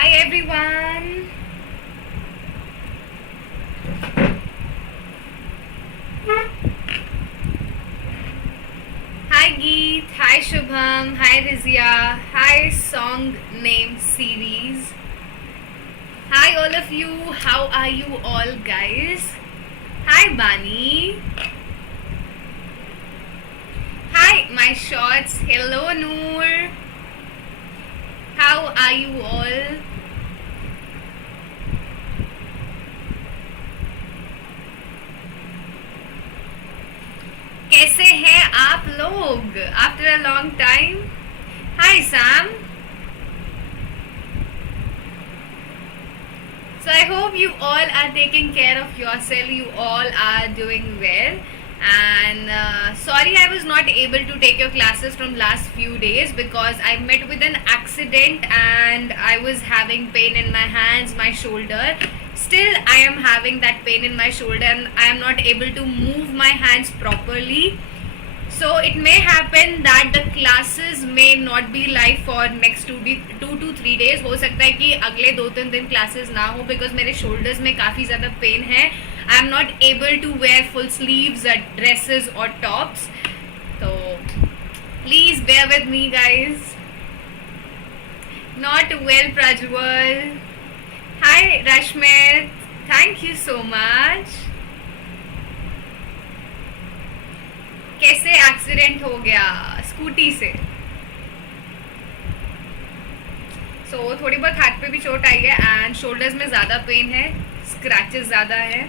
Hi everyone. Hi Geet. Hi Shubham. Hi Rizia. Hi Song Name Series. Hi all of you. How are you all guys? Hi Bani. Hi my shorts. Hello Noor. How are you all? कैसे हैं आप लोग? After a long time. Hi Sam. So I hope you all are taking care of yourself. You all are doing well. And sorry I was not able to take your classes from last few days because I met with an accident and I was having pain in my hands, my shoulder. Still I am having that pain in my shoulder and I am not able to move my hands properly. So it may happen that the classes may not be live for next 2 to 3 days. हो सकता है कि अगले 2-3 दिन classes ना हो because मेरे shoulders में काफ़ी ज़्यादा pain है. I am not able to wear full sleeves or dresses or tops. So please bear with me guys. Not well Prajwal. Hi Rashmit. Thank you so much. कैसे accident हो गया? Scooty से. सो थोड़ी बहुत हाथ पे भी चोट आई है एंड शोल्डर्स में ज़्यादा पेन है, स्क्रैचेस ज़्यादा है.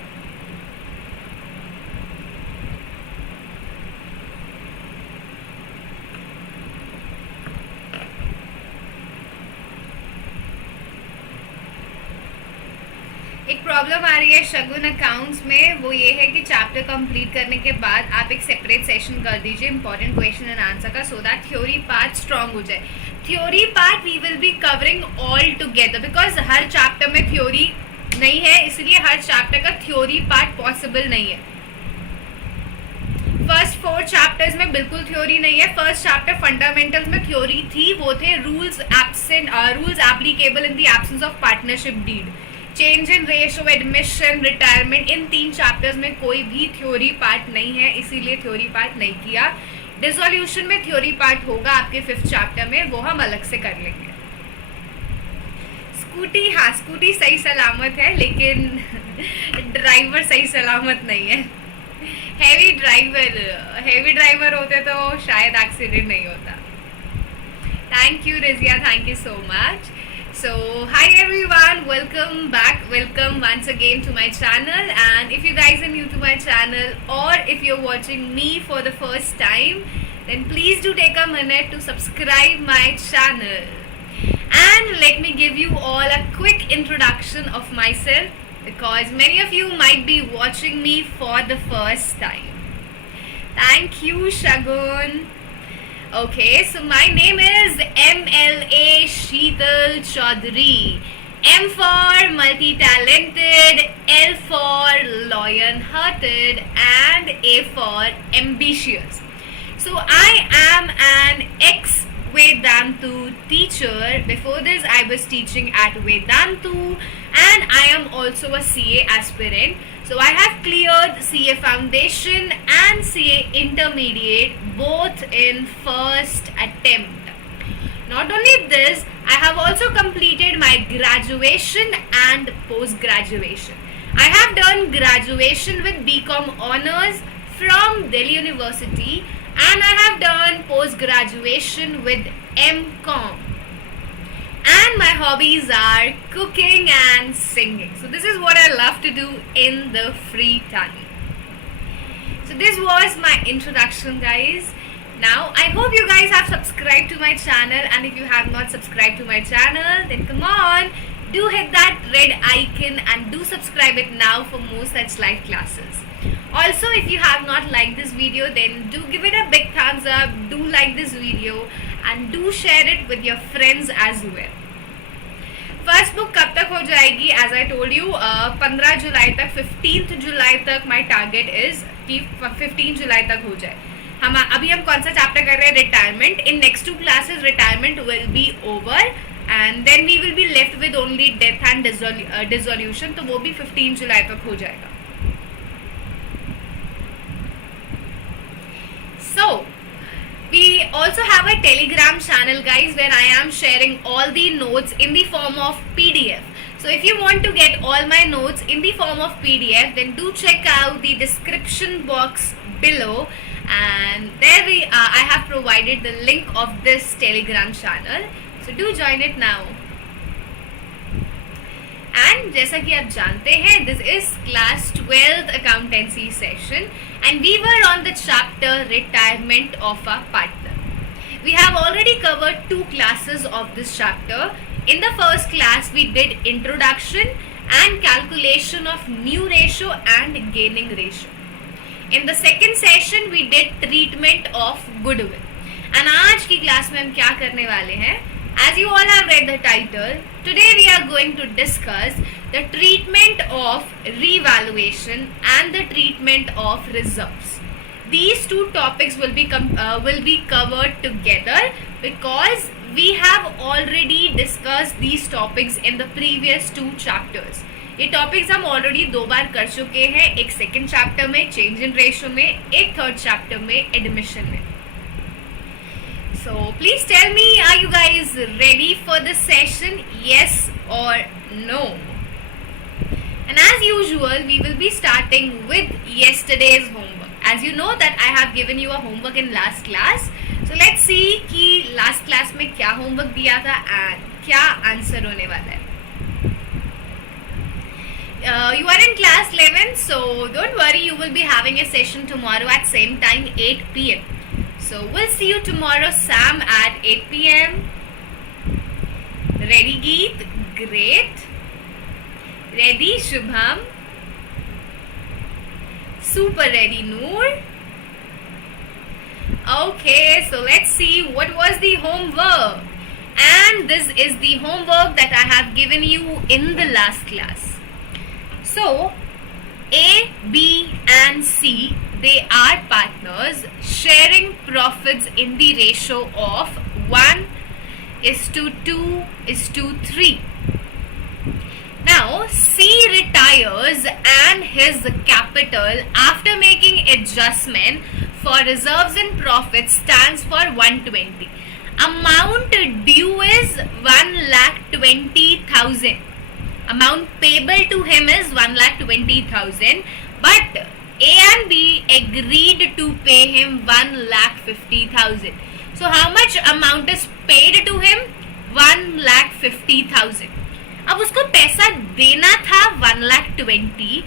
एक प्रॉब्लम आ रही है शगुन अकाउंट्स में, वो ये है कि चैप्टर कंप्लीट करने के बाद आप एक सेपरेट सेशन कर दीजिए इंपॉर्टेंट क्वेश्चन एंड आंसर का, so that theory part strong हो जाए. Theory part we will be covering all together because हर चैप्टर में थ्योरी नहीं है, इसलिए हर चैप्टर का थ्योरी पार्ट पॉसिबल नहीं है. फर्स्ट 4 चैप्टर्स में बिल्कुल थ्योरी नहीं है. फर्स्ट चैप्टर फंडामेंटल्स में थ्योरी थी, वो थे rules applicable in the absence of partnership deed, change in ratio, admission, retirement. इन 3 चैप्टर्स में कोई भी थ्योरी पार्ट नहीं है, इसीलिए थ्योरी पार्ट नहीं किया. डिसोल्यूशन में थ्योरी पार्ट होगा आपके 5th चैप्टर में, वो हम अलग से कर लेंगे. स्कूटी, हाँ स्कूटी सही सलामत है लेकिन ड्राइवर सही सलामत नहीं है. हैवी ड्राइवर होते तो शायद एक्सीडेंट नहीं होता. Thank you regia, thank you so much. So hi everyone, welcome back, welcome once again to my channel. And if you guys are new to my channel or if you're watching me for the first time, then please do take a minute to subscribe my channel. And let me give you all a quick introduction of myself because many of you might be watching me for the first time. Thank you Shagun. Okay, so my name is MLA Sheetal Choudhary. M for multi-talented, L for lion-hearted, and A for ambitious. So I am an ex-Vedantu teacher. Before this, I was teaching at Vedantu, and I am also a CA aspirant. So I have cleared CA Foundation and CA Intermediate both in first attempt. Not only this, I have also completed my graduation and post-graduation. I have done graduation with BCom Honours from Delhi University and I have done post-graduation with MCom. And my hobbies are cooking and singing. So this is what I love to do in the free time. So this was my introduction guys. Now I hope you guys have subscribed to my channel, and if you have not subscribed to my channel then come on, do hit that red icon and do subscribe it now for more such live classes. Also if you have not liked this video then do give it a big thumbs up, do like this video and do share it with your friends as well. First book कब तक हो जाएगी? As I told you 15 जुलाई तक, 15 जुलाई तक my target is कि 15 जुलाई तक हो जाए. हम अभी कौन सा चैप्टर कर रहे हैं? Retirement. In next 2 classes retirement will be over and then we will be left with only only death and dissolution, तो वो भी 15 जुलाई तक हो जाएगा. So we also have a Telegram channel, guys, where I am sharing all the notes in the form of PDF. So if you want to get all my notes in the form of PDF, then do check out the description box below, and there I have provided the link of this Telegram channel. So do join it now. And जैसा कि आप जानते हैं, this is class 12th accountancy session, and we were on the chapter retirement of a partner. We have already covered 2 classes of this chapter. In the first class, we did introduction and calculation of new ratio and gaining ratio. In the second session, we did treatment of goodwill. And आज की class में हम क्या करने वाले हैं? As you all have read the title, today we are going to discuss the treatment of revaluation and the treatment of reserves. These 2 topics will be covered together because we have already discussed these topics in the previous 2 chapters. ये topics हम already 2 बार कर चुके हैं, एक second chapter में change in ratio में, एक third chapter में एडमिशन में. So please tell me, are you guys ready for this session? Yes or no? And as usual, we will be starting with yesterday's homework. As you know that I have given you a homework in last class. So let's see कि last class में क्या homework दिया था and क्या answer होने वाला है. You are in class 11, so don't worry, you will be having a session tomorrow at same time, 8 p.m. So we'll see you tomorrow, Sam, at 8 p.m. Ready, Geet? Great. Ready, Shubham? Super ready, Noor? Okay, so let's see what was the homework. And this is the homework that I have given you in the last class. So, A, B and C, they are partners sharing profits in the ratio of 1:2:3. Now, C retires and his capital after making adjustment for reserves and profits stands for 120. Amount due is 1,20,000. Amount payable to him is 1,20,000, but A and B agreed to pay him 1,50,000. So how much amount is paid to him? 1,50,000. अब उसको पैसा देना था 1,20,000,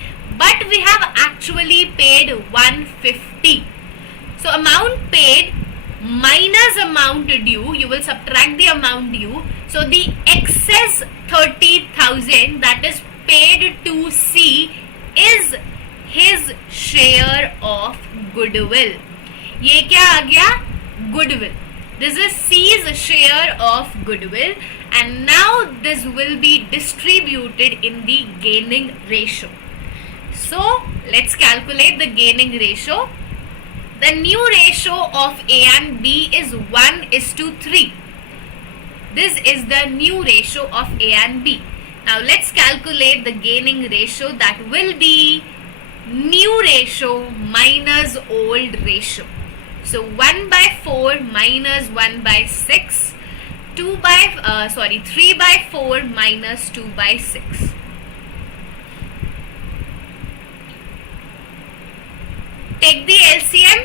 but we have actually paid 150. So amount paid minus amount due, you will subtract the amount due. So the excess 30,000 that is paid to C is his share of goodwill. ये क्या आ गया? Goodwill. This is C's share of goodwill, and now this will be distributed in the gaining ratio. So let's calculate the gaining ratio. The new ratio of A and B is 1:3. This is the new ratio of A and B. Now let's calculate the gaining ratio. That will be new ratio minus old ratio. So 1/4 minus 1/6, 3/4 minus 2/6. Take the LCM.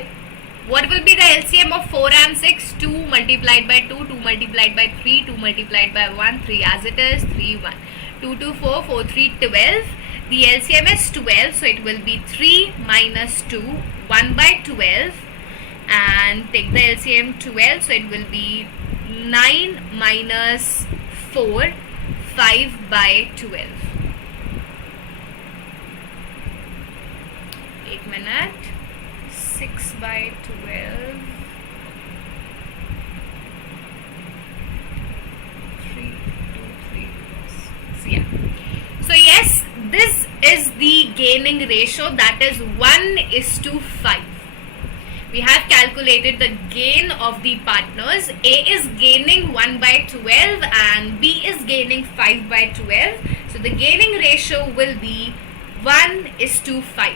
What will be the LCM of 4 and 6? 2 multiplied by 2, 2 multiplied by 3, 2 multiplied by 1, 3 as it is, 3, 1. 2, 2, 4, 4, 3, 12. The LCM is 12, so it will be 3 minus 2, 1/12. And take the LCM 12, so it will be 9 minus 4, 5/12. 1 minute. 6/12. 3, 2, 3. Yeah. So yes, this is the gaining ratio, that is 1:5. We have calculated the gain of the partners. A is gaining 1 by 12 and B is gaining 5 by 12. So the gaining ratio will be 1:5.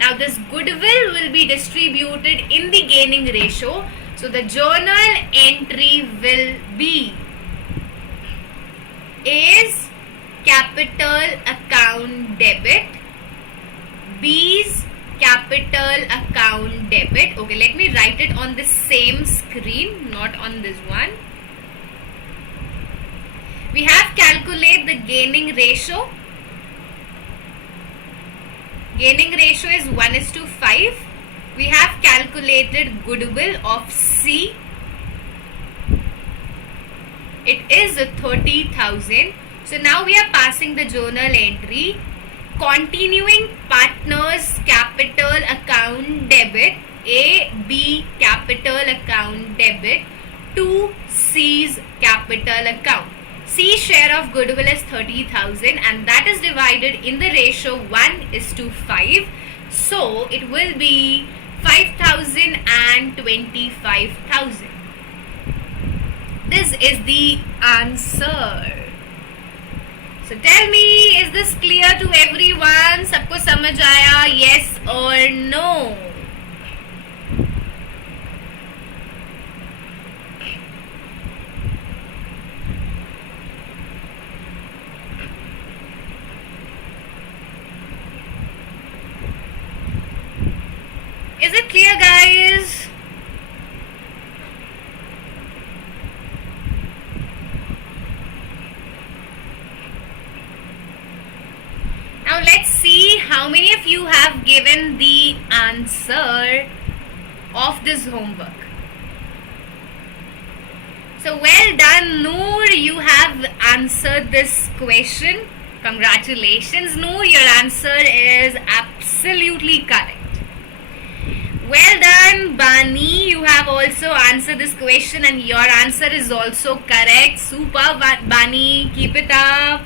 Now this goodwill will be distributed in the gaining ratio. So the journal entry will be A's capital account debit, B's capital account debit. Okay, let me write it on the same screen, not on this one. We have calculated the gaining ratio. Gaining ratio is 1:5. We have calculated goodwill of C. It is 30,000. So now we are passing the journal entry. Continuing partners capital account debit, A, B capital account debit to C's capital account. C's share of goodwill is 30,000 and that is divided in the ratio 1:5. So it will be 5,000 and 25,000. This is the answer. So tell me, is this clear to everyone? सबको समझ आया? Yes or no? Is it clear, guys? Now let's see how many of you have given the answer of this homework. So well done, Noor. You have answered this question. Congratulations, Noor. Your answer is absolutely correct. Well done, Bani. You have also answered this question and your answer is also correct. Super, Bani. Keep it up.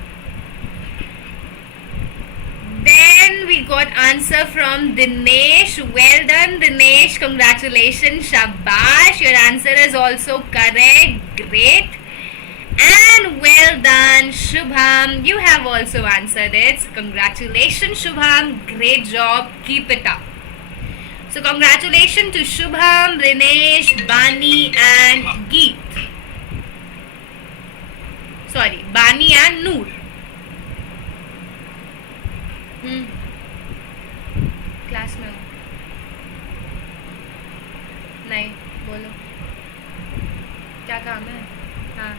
Then we got answer from Dinesh. Well done, Dinesh. Congratulations. Shabash. Your answer is also correct. Great. And well done, Shubham. You have also answered it. Congratulations, Shubham. Great job. Keep it up. So congratulations to Shubham, Dinesh, Bani and Geet. Sorry, Bani and Noor. Class में हो? नहीं, बोलो क्या काम है? हाँ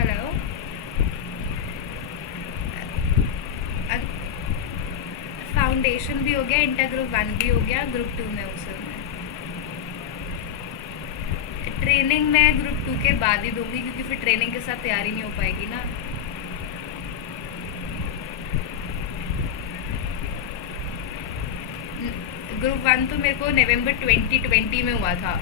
hello, foundation भी हो गया, इंटर ग्रुप 1 भी हो गया, ग्रुप 2 में उसे ट्रेनिंग मैं ग्रुप 2 के बाद ही दूंगी क्योंकि फिर ट्रेनिंग के साथ तैयारी नहीं हो पाएगी ना. ग्रुप 1 तो मेरे को नवंबर 2020 में हुआ था.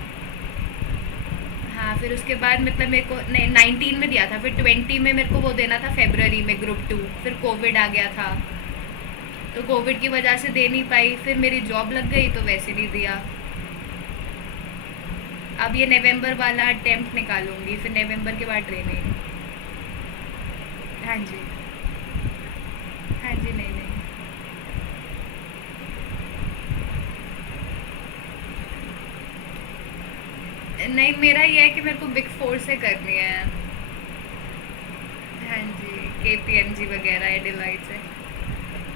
हाँ, फिर उसके बाद मतलब मेरे को 19 में दिया था, फिर 20 में मेरे को वो देना था फरवरी में ग्रुप 2. फिर कोविड आ गया था तो कोविड की वजह से दे नहीं पाई. फिर मेरी जॉब लग गई तो वैसे नहीं दिया. अब ये नवंबर वाला अटेम्प्ट निकालूंगी, फिर नवंबर के बाद ट्रेनिंग. हाँ जी, हाँ जी. नहीं नहीं, मेरा ये है कि मेरे को बिग 4 से करनी है. हाँ जी, KPMG वगैरह या डिलाइट से.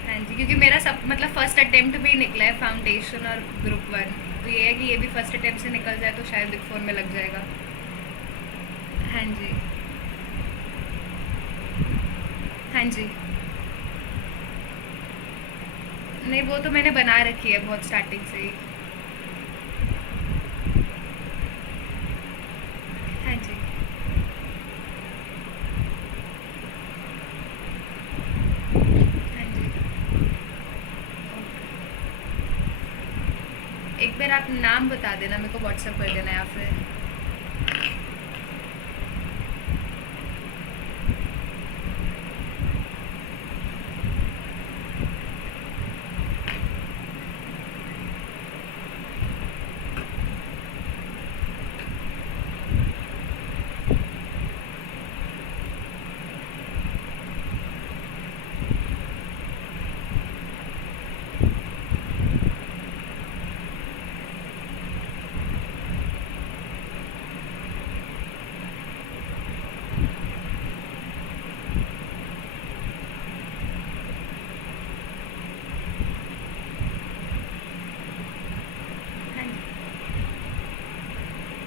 हाँ जी, क्योंकि मेरा सब मतलब फर्स्ट अटेम्प्ट में ही निकला है फाउंडेशन और ग्रुप 1. तो ये है कि ये भी फर्स्ट अटेम्प्ट से निकल जाए तो शायद बिग 4 में लग जाएगा. हाँ जी, हाँ जी. नहीं, वो तो मैंने बना रखी है बहुत स्टार्टिंग से ही. हाँ जी, हाँ जी. एक बार आप नाम बता देना मेरे को, व्हाट्सएप कर देना या फिर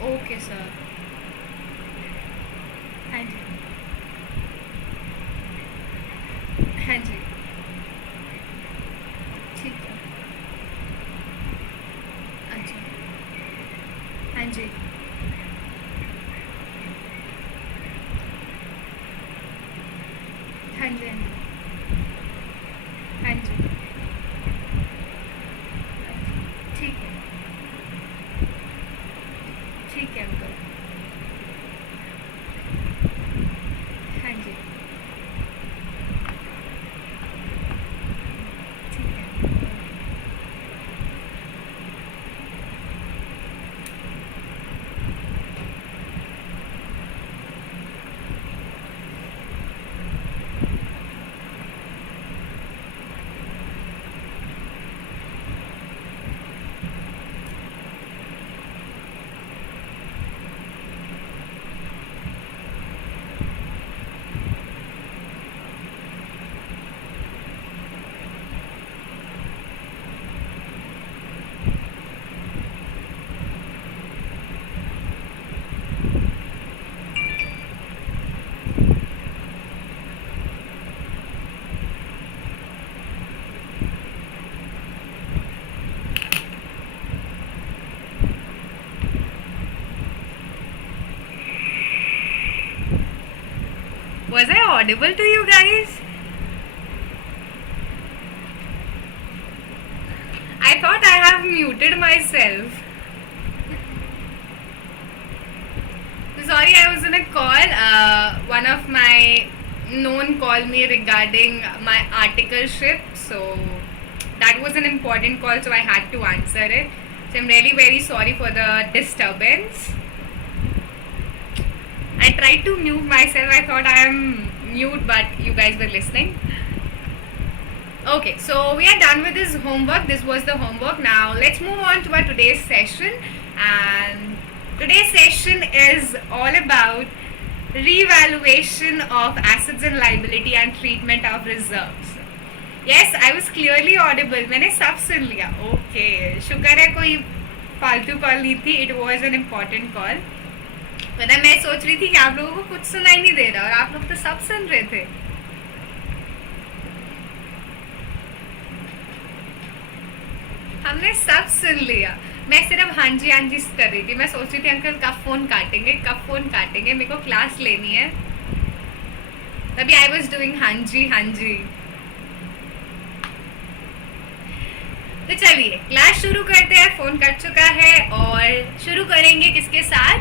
ओके सर. हाँ जी. हाँ जी. ठीक है. अच्छा. हाँ जी. हाँ जी. हाँ जी. हाँ जी. ठीक है. ठीक है अंकल. हाँ जी. ठीक है. Was I audible to you guys? I thought I have muted myself. Sorry, I was in a call. One of my known called me regarding my articleship, so that was an important call, so I had to answer it. So I'm really very sorry for the disturbance. I tried to mute myself. I thought I am mute, but you guys were listening. Okay, so we are done with this homework. This was the homework. Now let's move on to our today's session. And today's session is all about revaluation of assets and liability and treatment of reserves. Yes, I was clearly audible. मैंने सब सुन लिया. Okay, शुक्र है कोई फालतू call नहीं थी. It was an important call. वरना मैं सोच रही थी कि आप लोगों को कुछ सुनाई नहीं दे रहा और आप लोग तो सब सुन रहे थे. हमने सब सुन लिया. मैं सिर्फ हाँ जी कर रही थी. मैं सोच रही थी अंकल कब फोन काटेंगे. मेरे को क्लास लेनी है. तभी आई वॉज डूइंग हाँ जी. तो चलिए क्लास शुरू करते हैं. फोन कट चुका है और शुरू करेंगे किसके साथ?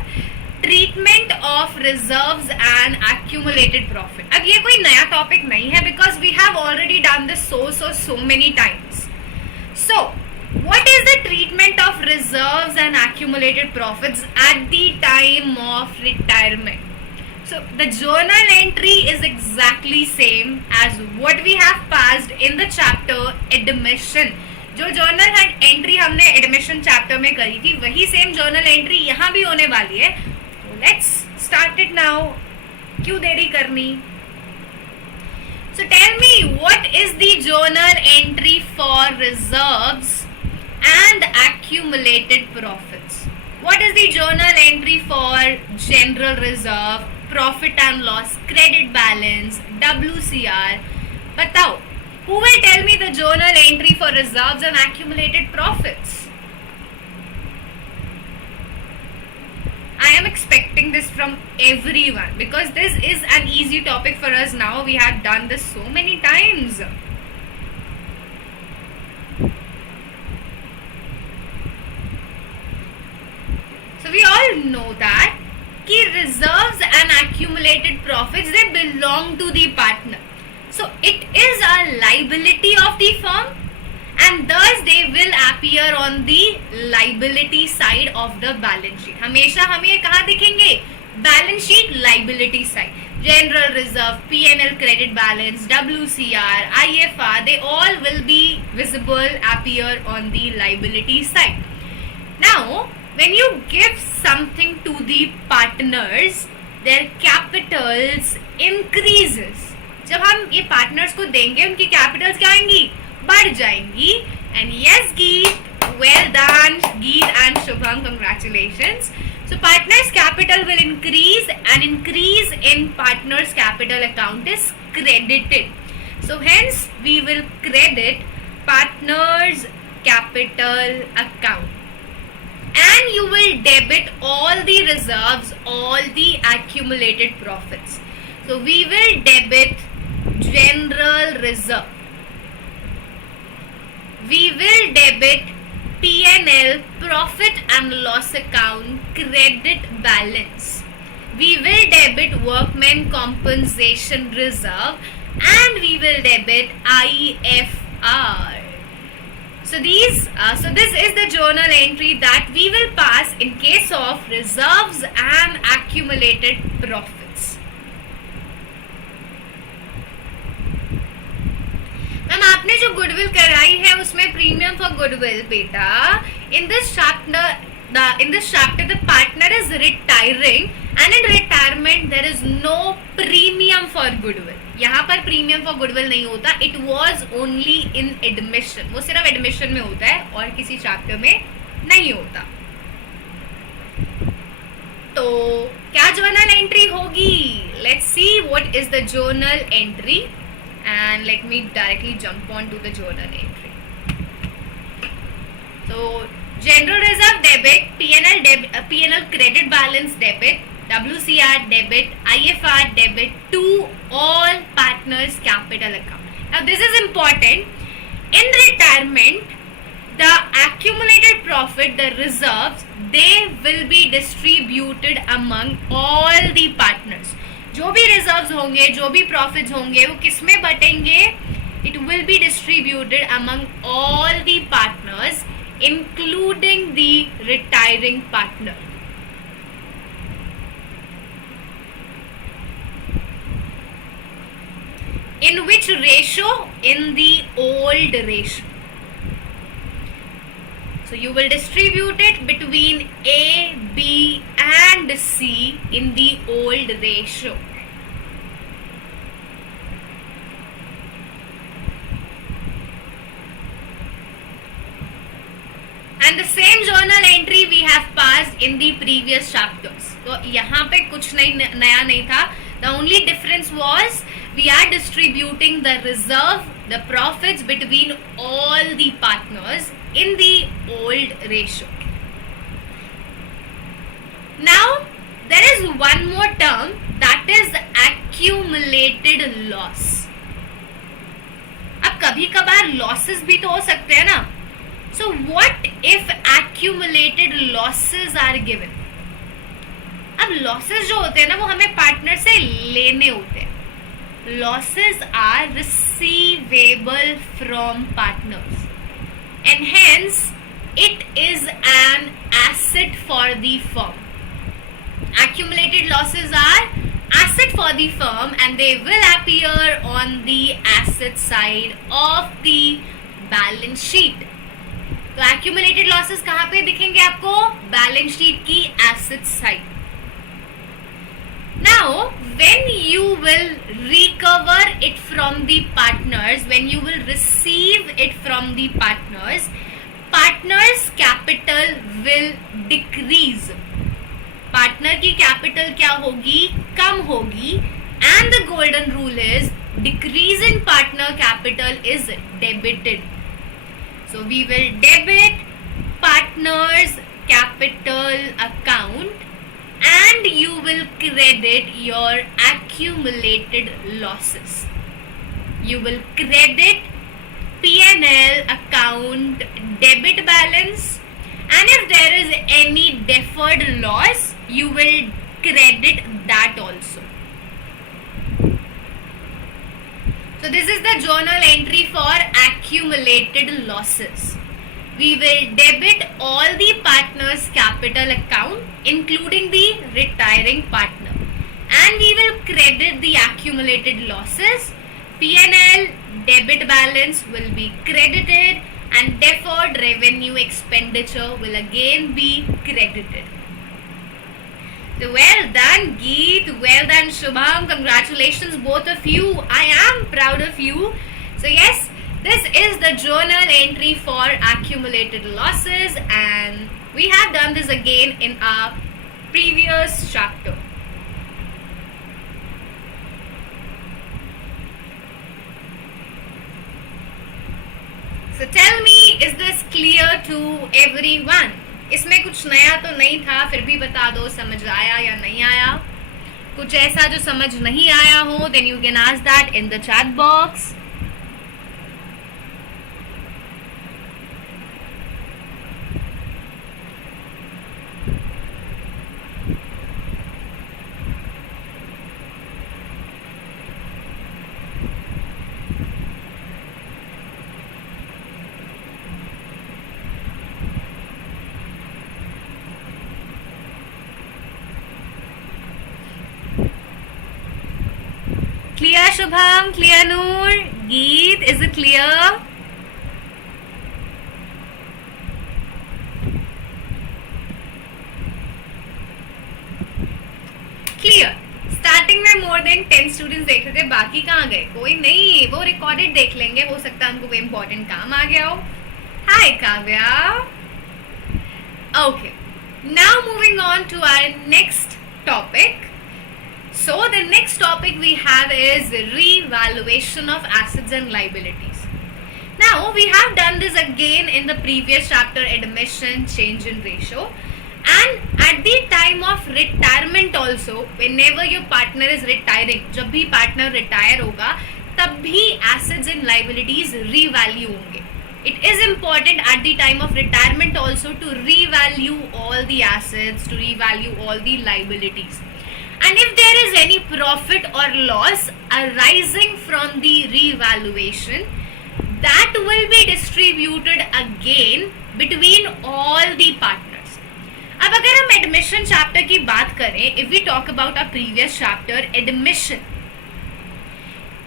Treatment of reserves and accumulated profit. अब ये कोई नया टॉपिक नहीं है because we have already done this so many times. So what is the treatment of reserves and accumulated profits at the time of retirement? So the journal entry is exactly same as what we have passed in the chapter admission. जो journal entry हमने admission chapter में करी थी वही same journal entry यहाँ भी होने वाली है. Let's start it now. क्यों देरी करनी? So tell me what is the journal entry for reserves and accumulated profits. What is the journal entry for general reserve, profit and loss, credit balance, WCR? बताओ. Who will tell me the journal entry for reserves and accumulated profits? I am expecting this from everyone because this is an easy topic for us now. We have done this so many times. So we all know that कि reserves and accumulated profits they belong to the partner. So it is a liability of the firm and thus they will appear on the liability side of the balance sheet. हमेशा हमें ये कहाँ दिखेंगे? Balance sheet liability side. General reserve, P&L credit balance, WCR, IFR, they all will be visible, appear on the liability side. Now when you give something to the partners, their capitals increases. जब हम ये partners को देंगे उनकी Capitals क्या आएंगी? बढ़ जाएंगी. एंड यस गीत, वेल डन गीत and Shubham, congratulations. So partner's capital will increase, and increase in partner's capital account is credited. So hence we will credit partner's capital account, and you will debit all the reserves, all the accumulated profits. So we will debit general reserve. We will debit P&L, profit and loss account, credit balance. We will debit workmen compensation reserve, and we will debit IFR. So this is the journal entry that we will pass in case of reserves and accumulated profits. Ma'am आपने जो goodwill कराई है उसमें premium for goodwill बेटा in this chapter the partner is retiring, and in retirement there is no premium for goodwill. यहाँ पर premium for goodwill नहीं होता. It was only in admission. वो सिर्फ एडमिशन में होता है और किसी चैप्टर में नहीं होता. तो क्या जर्नल एंट्री होगी? Let's see what is the journal entry, and let me directly jump on to the journal entry. So general reserve debit, P&L credit balance debit, WCR debit, IFR debit to all partners capital account. Now this is important. In retirement, the accumulated profit, the reserves, they will be distributed among all the partners. जो भी reserves होंगे, जो भी profits होंगे, वो किसमें बटेंगे? It will be distributed among all the partners including the retiring partner. In which ratio? In the old ratio. So you will distribute it between A, B and C in the old ratio. And the same journal entry we have passed in the previous chapters. तो यहाँ पे कुछ नया नहीं था. The only difference was we are distributing the reserve, the profits between all the partners in the old ratio. Now there is one more term, that is accumulated loss. अब कभी कभार losses भी तो हो सकते हैं ना. So what if accumulated losses are given? अब losses जो होते हैं ना वो हमें पार्टनर से लेने होते हैं. Losses are receivable from partners, and hence it is an asset for the firm. Accumulated losses are asset for the firm, and they will appear on the asset side of the balance sheet. तो accumulated losses कहाँ पे दिखेंगे आपको? Balance sheet की asset side. Now, when you will recover it from the partners, when you will receive it from the partners, partners' capital will decrease. Partner की capital क्या होगी? कम होगी. And the golden rule is decrease in partner capital is debited. So we will debit partner's capital account, and you will credit your accumulated losses. You will credit P&L account debit balance, and if there is any deferred loss, you will credit that also. So this is the journal entry for accumulated losses. We will debit all the partners' capital account, including the retiring partner, and we will credit the accumulated losses. P&L debit balance will be credited, and deferred revenue expenditure will again be credited. So well done, Geet. Well done, Shubham. Congratulations, both of you. I am proud of you. So yes, this is the journal entry for accumulated losses, and we have done this again in our previous chapter. So tell me, is this clear to everyone? इसमें कुछ नया तो नहीं था, फिर भी बता दो समझ आया या नहीं आया. कुछ ऐसा जो समझ नहीं आया हो, then you can ask that in the chat box. Clear Shubham, clear Noor, Geet, is it clear? Clear. Starting में more than 10 students देख रहे थे, बाकी कहाँ गए? कोई नहीं, वो recorded देख लेंगे, हो सकता है उनको कोई important काम आ गया हो. Hi Kavya. Okay. Now moving on to our next topic. So the next topic we have is revaluation of assets and liabilities. Now we have done this again in the previous chapter, admission, change in ratio, and at the time of retirement also, whenever your partner is retiring, जब भी partner retire होगा, तब भी assets and liabilities revalue होंगे. It is important at the time of retirement also to revalue all the assets, to revalue all the liabilities. And if there is any profit or loss arising from the revaluation, that will be distributed again between all the partners. अब अगर हम admission chapter की बात करें, if we talk about our previous chapter, admission,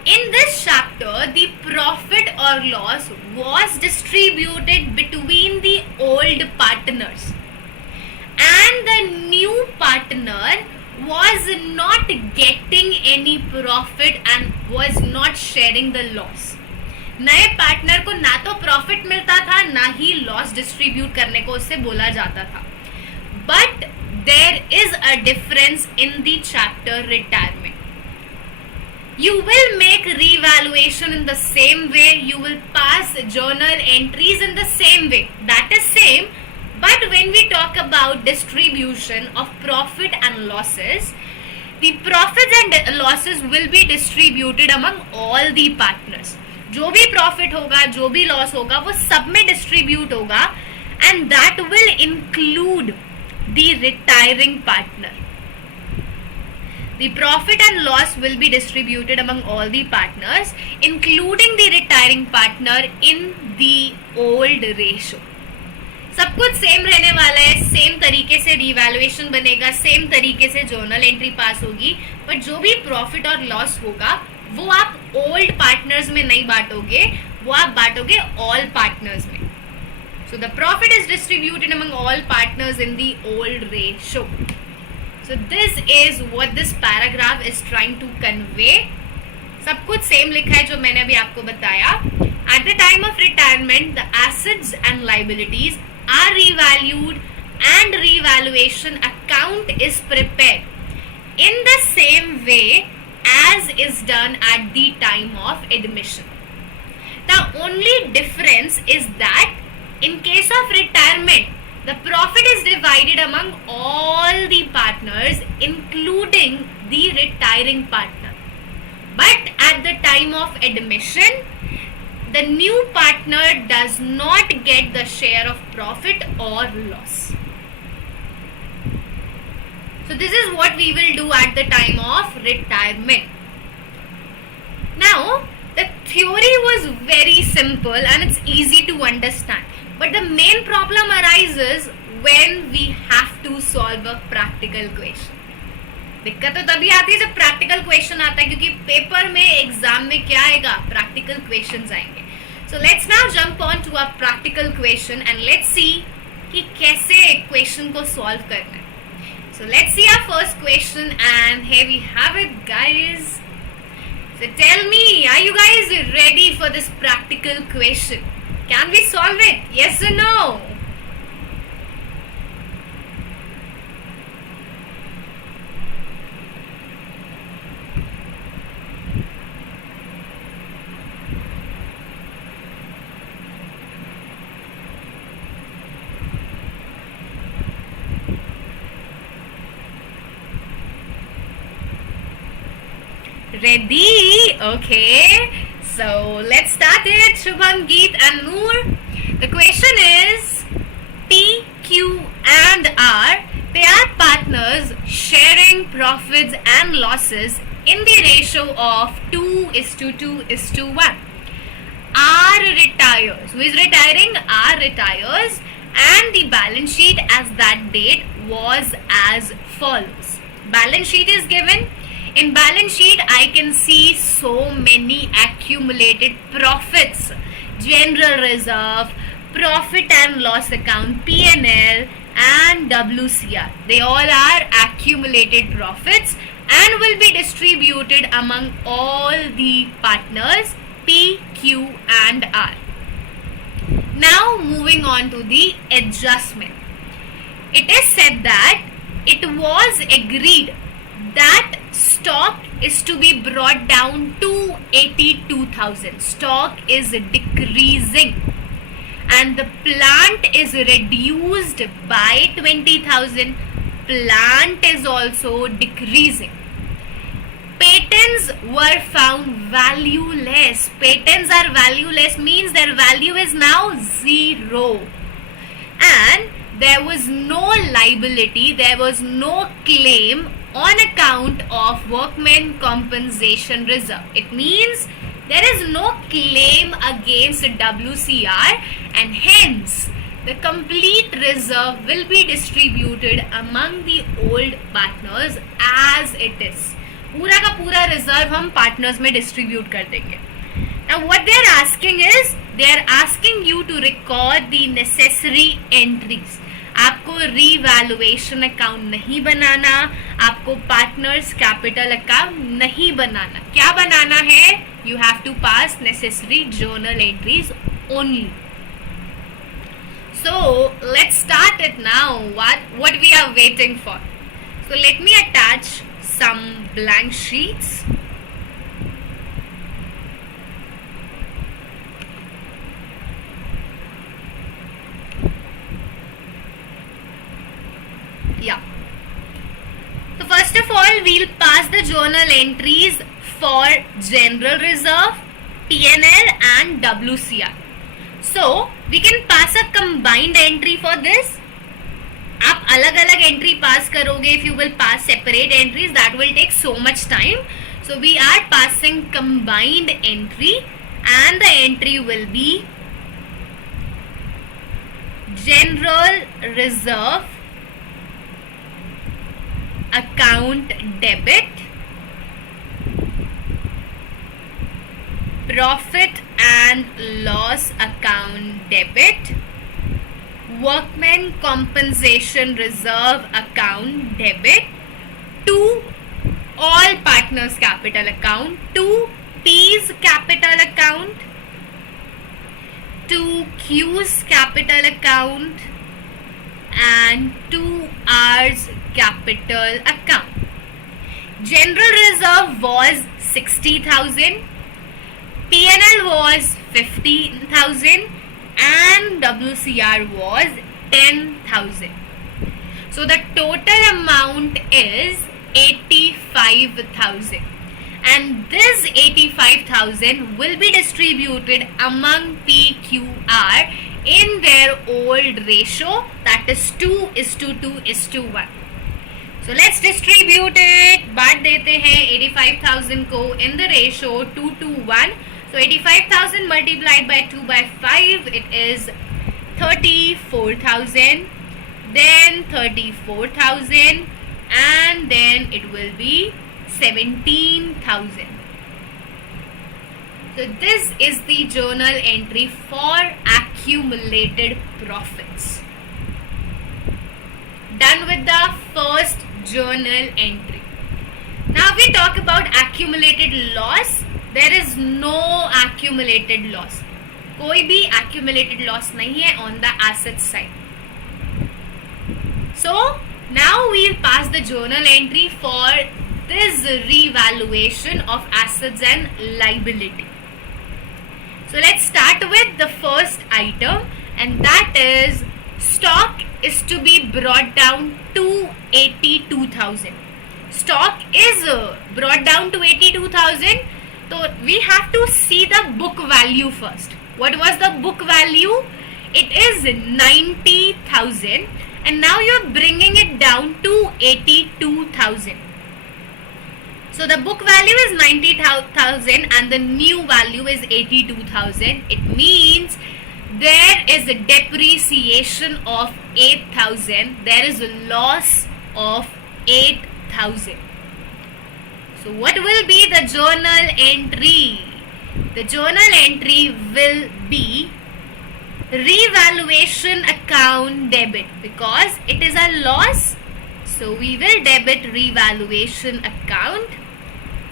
in this chapter the profit or loss was distributed between the old partners, and the new partner was not getting any profit and was not sharing the loss. नए partner को ना तो profit मिलता था, ना ही loss distribute करने को उससे बोला जाता था. But there is a difference in the chapter retirement. You will make revaluation in the same way, you will pass journal entries in the same way, that is same. But when we talk about distribution of profit and losses, the profits and losses will be distributed among all the partners. जो भी profit होगा, जो भी loss होगा, वो सब में distribute होगा, and that will include the retiring partner. The profit and loss will be distributed among all the partners, including the retiring partner in the old ratio. सब कुछ सेम रहने वाला है, सेम तरीके से रिवैल्यूएशन बनेगा, सेम तरीके से जर्नल एंट्री पास होगी, बट जो भी प्रॉफिट और लॉस होगा वो आप ओल्ड पार्टनर्स में नहीं बांटोगे, वो आप बांटोगे ऑल पार्टनर्स में. So the profit is distributed among all partners in the old ratio. So this is what this paragraph is trying to convey. सब कुछ सेम लिखा है जो मैंने अभी आपको बताया. At the time of retirement the assets and liabilities are revalued and revaluation account is prepared in the same way as is done at the time of admission. The only difference is that in case of retirement, the profit is divided among all the partners including the retiring partner. But at the time of admission, the new partner does not get the share of profit or loss. So this is what we will do at the time of retirement. Now, the theory was very simple and it's easy to understand. But the main problem arises when we have to solve a practical question. दिक्कत तो तभी आती है जब practical question आता है, क्योंकि paper में एग्जाम में क्या आएगा, प्रैक्टिकल क्वेश्चंस आएंगे. So let's now jump on to a practical question and let's see कि कैसे क्वेश्चन को सॉल्व करना है. So let's see our first question and here we have it guys. So tell me, are you guys ready for this practical question? Can we solve it? Yes or no? Ready? Okay. So let's start it. Shubham, Geet and Noor. The question is P, Q and R, they are partners sharing profits and losses in the ratio of 2:2:1. R retires. Who is retiring? R retires, and the balance sheet as that date was as follows. Balance sheet is given. In balance sheet, I can see so many accumulated profits. General reserve, profit and loss account, P&L and WCR. They all are accumulated profits and will be distributed among all the partners P, Q and R. Now moving on to the adjustment. It is said that it was agreed that stock is to be brought down to 82,000. Stock is decreasing and the plant is reduced by 20,000. Plant is also decreasing. Patents were found valueless. Patents are valueless means their value is now 0. And there was no liability, there was no claim on account of workmen compensation reserve. It means there is no claim against WCR and hence the complete reserve will be distributed among the old partners as it is. पूरा का पूरा reserve हम partners में distribute कर देंगे. Now what they are asking is they are asking you to record the necessary entries. आपको revaluation account नहीं बनाना, आपको पार्टनर्स कैपिटल अकाउंट नहीं बनाना. क्या बनाना है? You have to pass necessary journal entries only. So let's start it now. What we are waiting for. So let me attach some blank sheets. Yeah. So first of all, we'll pass the journal entries for general reserve, P&L and WCR. So we can pass a combined entry for this. आप अलग अलग entry pass करोगे. If you will pass separate entries that will take so much time. So we are passing combined entry and the entry will be general reserve account debit, profit and loss account debit, workmen compensation reserve account debit, to all partners capital account, to P's capital account, to Q's capital account and to R's capital account. General reserve was 60,000, P&L was 15,000 and WCR was 10,000. So the total amount is 85,000 and this 85,000 will be distributed among PQR in their old ratio, that is 2:2:1. So let's distribute it. बांट देते हैं 85,000 को in the ratio 2:1. So 85,000 multiplied by 2 by 5, it is 34,000, then 34,000 and then it will be 17,000. So this is the journal entry for accumulated profits. Done with the first journal entry. Now we talk about accumulated loss. There is no accumulated loss. कोई भी accumulated loss नहीं है on the asset side. So now we'll pass the journal entry for this revaluation of assets and liability. So let's start with the first item, and that is stock is to be brought down to 82,000. stock is brought down to 82,000, so we have to see the book value first. What was the book value? It is 90,000, and now you're bringing it down to 82,000. So the book value is 90,000 and the new value is 82,000. It means there is a depreciation of 8,000. There is a loss of 8,000. So what will be the journal entry? The journal entry will be revaluation account debit, because it is a loss. So we will debit revaluation account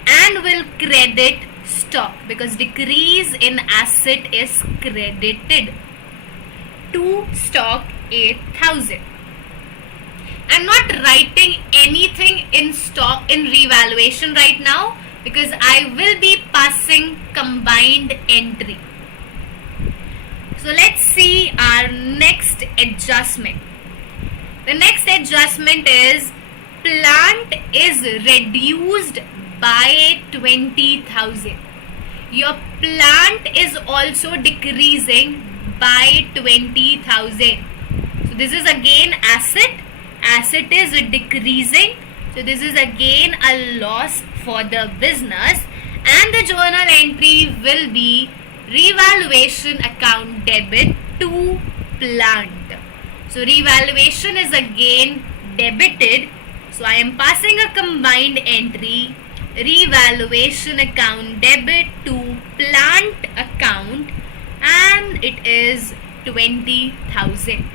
and will credit stock, because decrease in asset is credited to stock 8,000. I'm not writing anything in stock in revaluation right now, because I will be passing combined entry. So let's see our next adjustment. The next adjustment is plant is reduced by 20,000. Your plant is also decreasing by 20,000. So this is again asset. Asset is decreasing. So this is again a loss for the business, and the journal entry will be revaluation account debit to plant. So revaluation is again debited. So I am passing a combined entry, revaluation account debit to plant account, and it is 20,000.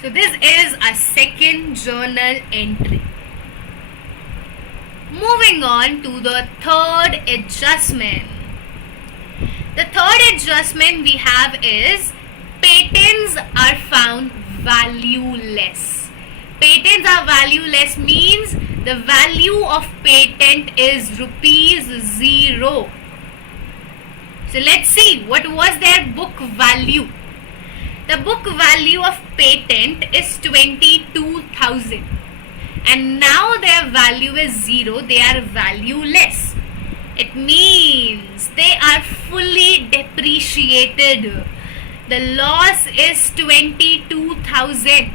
So this is a second journal entry. Moving on to the third adjustment. The third adjustment we have is patents are found valueless. Patents are valueless means the value of patent is ₹0. So let's see what was their book value. The book value of patent is 22,000. And now their value is 0, they are valueless. It means they are fully depreciated. The loss is 22,000.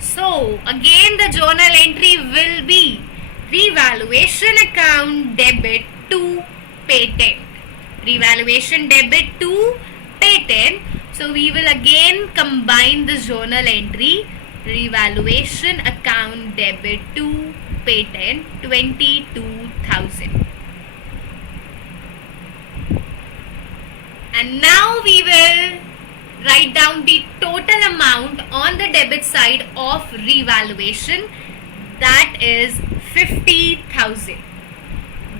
So again the journal entry will be revaluation account debit to patent. Revaluation debit to patent. So we will again combine the journal entry, revaluation account debit to patent, 22,000. And now we will write down the total amount on the debit side of revaluation, that is 50,000.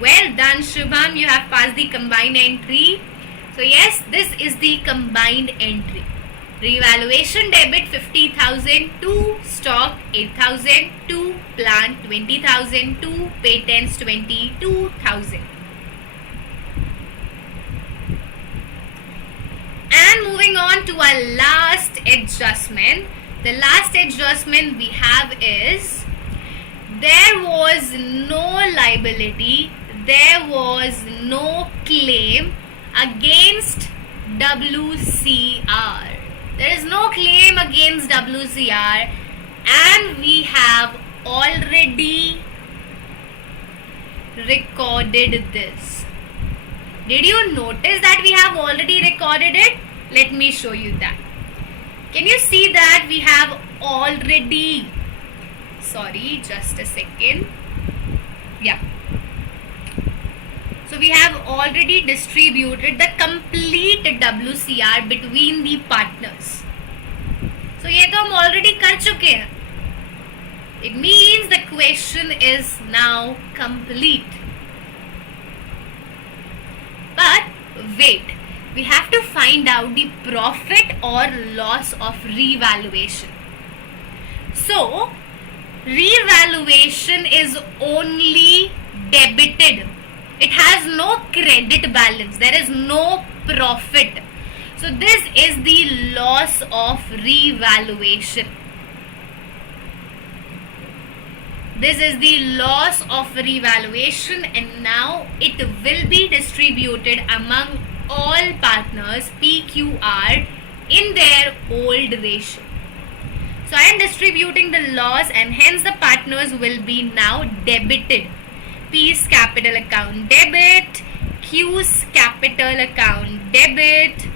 Well done Shubham, you have passed the combined entry. So yes, this is the combined entry. Revaluation debit 50,000 to stock 8,000 to plant 20,000 to patents 22,000. And moving on to our last adjustment. The last adjustment we have is there was no liability, there was no claim against WCR. There is no claim against WCR, and we have already recorded this. Did you notice that we have already recorded it? Let me show you that. Can you see that we have already, sorry, just a second. Yeah. So we have already distributed the complete WCR between the partners. So ये तो हम already कर चुके हैं. It means the question is now complete. But wait, we have to find out the profit or loss of revaluation. So revaluation is only debited. It has no credit balance. There is no profit. So this is the loss of revaluation. This is the loss of revaluation, and now it will be distributed among all partners PQR in their old ratio. So I am distributing the loss, and hence the partners will be now debited. P's capital account debit, Q's capital account debit,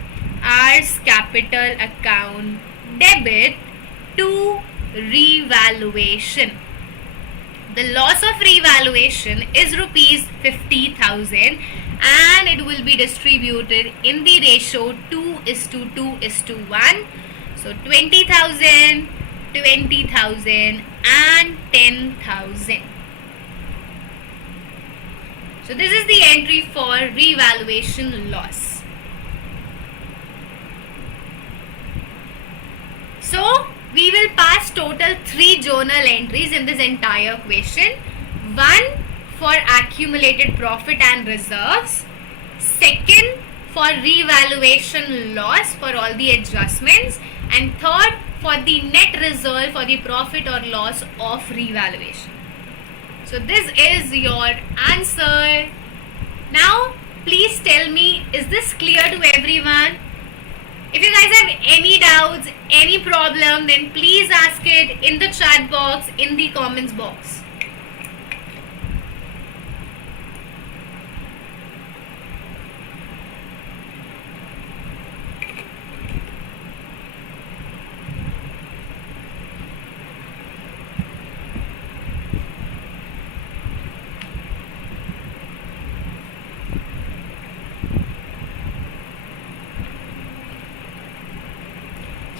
R's capital account debit to revaluation. The loss of revaluation is rupees 50,000, and it will be distributed in the ratio 2:2:1. So 20,000, 20,000 and 10,000. So this is the entry for revaluation loss. So we will pass total 3 journal entries in this entire question. One for accumulated profit and reserves. Second for revaluation loss for all the adjustments. And third for the net result for the profit or loss of revaluation. So this is your answer. Now please tell me, is this clear to everyone? If you guys have any doubts, any problem, then please ask it in the chat box, in the comments box.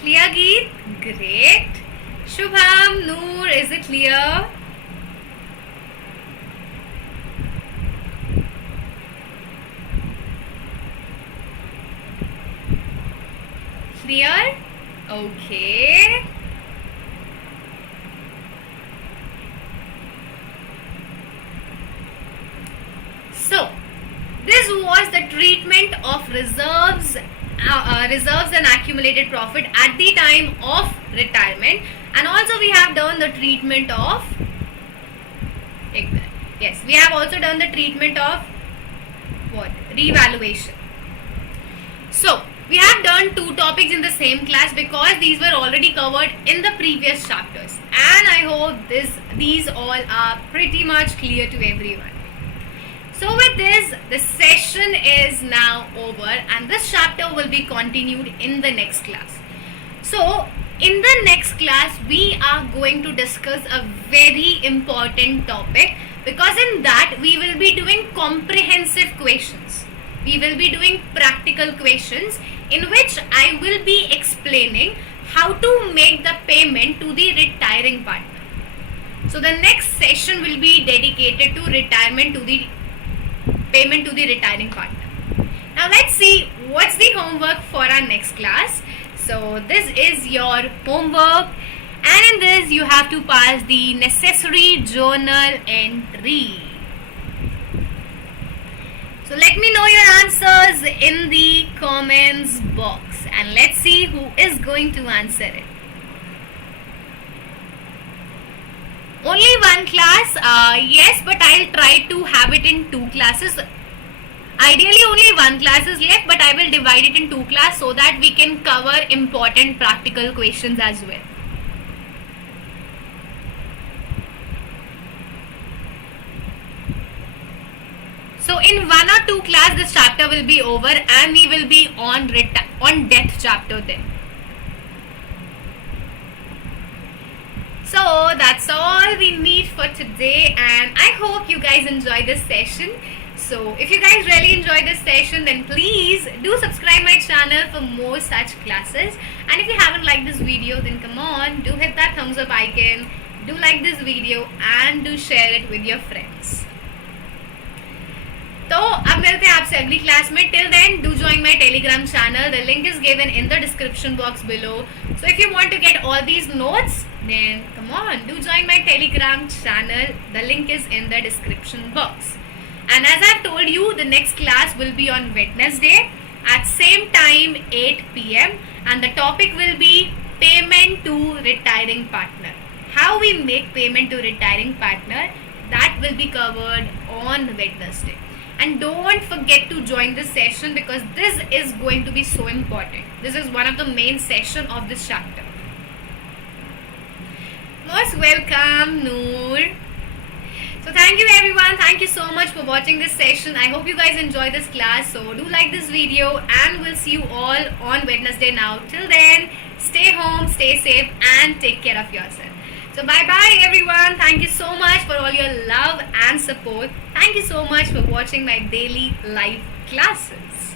Clear, Geet? Great. Shubham, Noor, is it clear? Clear? Okay. So, this was the treatment of reserves and accumulated profit at the time of retirement, and also we have done the treatment of we have also done the treatment of what? Revaluation. So we have done 2 topics in the same class because these were already covered in the previous chapters, and I hope these all are pretty much clear to everyone. So with this, the session is now over, and this chapter will be continued in the next class. So in the next class, we are going to discuss a very important topic, because in that we will be doing comprehensive questions. We will be doing practical questions in which I will be explaining how to make the payment to the retiring partner. So the next session will be dedicated to payment to the retiring partner. Now let's see what's the homework for our next class. So this is your homework, and in this you have to pass the necessary journal entry. So let me know your answers in the comments box, and let's see who is going to answer it. Only one class? Yes, but I'll try to have it in 2 classes. Ideally only 1 class is left, but I will divide it in 2 classes so that we can cover important practical questions as well. So in 1 or 2 class this chapter will be over, and we will be on death chapter then. So that's all we need for today, and I hope you guys enjoy this session. So if you guys really enjoyed this session, then please do subscribe my channel for more such classes. And if you haven't liked this video, then come on, do hit that thumbs up icon, do like this video, and do share it with your friends. तो अब मिलते हैं आपसे अगली class में. Till then, do join my Telegram channel. The link is given in the description box below. So if you want to get all these notes, then come on, do join my Telegram channel. The link is in the description box. And as I've told you, the next class will be on Wednesday at same time 8 p.m. and the topic will be payment to retiring partner. how we make payment to retiring partner, that will be covered on Wednesday. And don't forget to join this session because this is going to be so important. This is one of the main session of this chapter. Most welcome, Noor. So thank you everyone. Thank you so much for watching this session. I hope you guys enjoy this class. So do like this video and we'll see you all on Wednesday now. Till then, stay home, stay safe and take care of yourself. So bye bye everyone. Thank you so much for all your love and support. Thank you so much for watching my daily live classes.